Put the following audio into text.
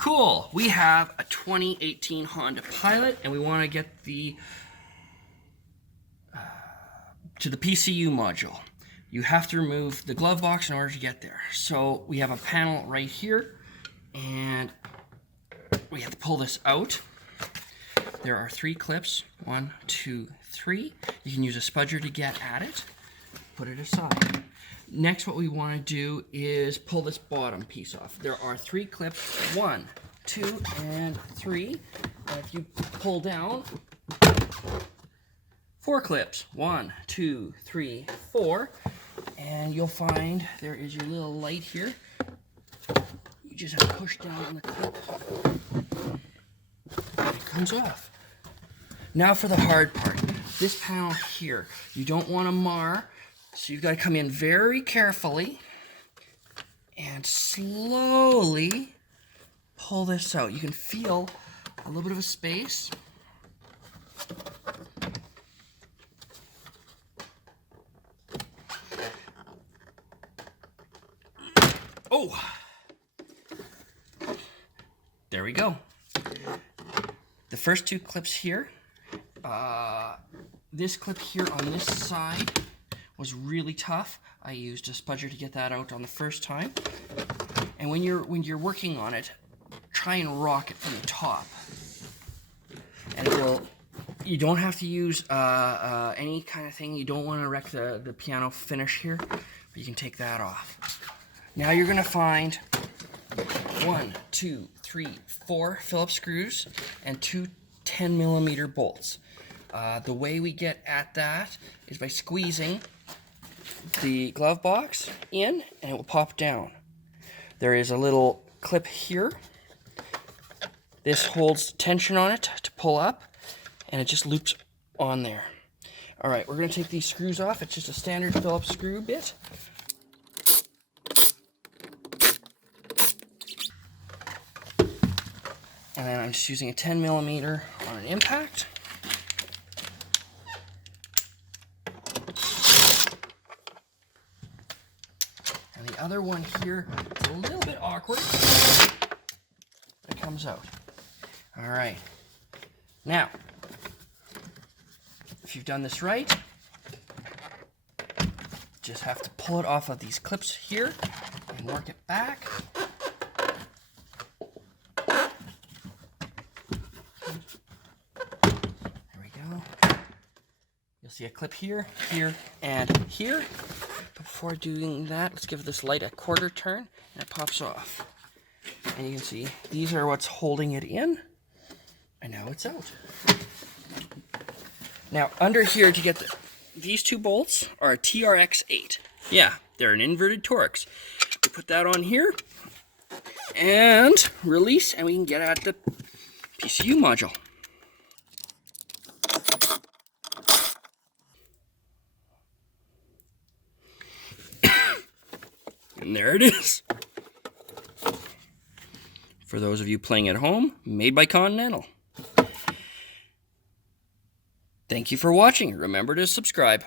Cool. We have a 2018 Honda Pilot, and we want to get to the PCU module. You have to remove the glove box in order to get there. So we have a panel right here, and we have to pull this out. There are 3 clips. 1, 2, 3. You can use a spudger to get at it. Put it aside. Next, what we want to do is pull this bottom piece off. There are 3 clips, 1, 2, and 3. And if you pull down, 4 clips, 1, 2, 3, 4. And you'll find there is your little light here. You just have to push down on the clip. And it comes off. Now for the hard part. This panel here, you don't want to mar. So you've got to come in very carefully and slowly pull this out. You can feel a little bit of a space. Oh! There we go. The first 2 clips here, this clip here on this side was really tough. I used a spudger to get that out on the first time. And when you're working on it, try and rock it from the top. And it will. You don't have to use any kind of thing. You don't want to wreck the piano finish here, but you can take that off. Now you're gonna find 1, 2, 3, 4 Phillips screws and 2 10mm bolts. The way we get at that is by squeezing the glove box in, and it will pop down. There is a little clip here. This holds tension on it to pull up, and it just loops on there. All right, we're going to take these screws off. It's just a standard Phillips screw bit. And then I'm just using a 10mm on an impact. And the other one here is a little bit awkward. It comes out. All right. Now, if you've done this right, just have to pull it off of these clips here and work it back. There we go. You'll see a clip here, here, and here. But before doing that, let's give this light a quarter turn, and it pops off. And you can see these are what's holding it in, and now it's out. Now under here to get these 2 bolts are a TRX-8. Yeah, they're an inverted Torx. We put that on here and release, and we can get at the PCU module. And there it is. For those of you playing at home, made by Continental. Thank you for watching. Remember to subscribe.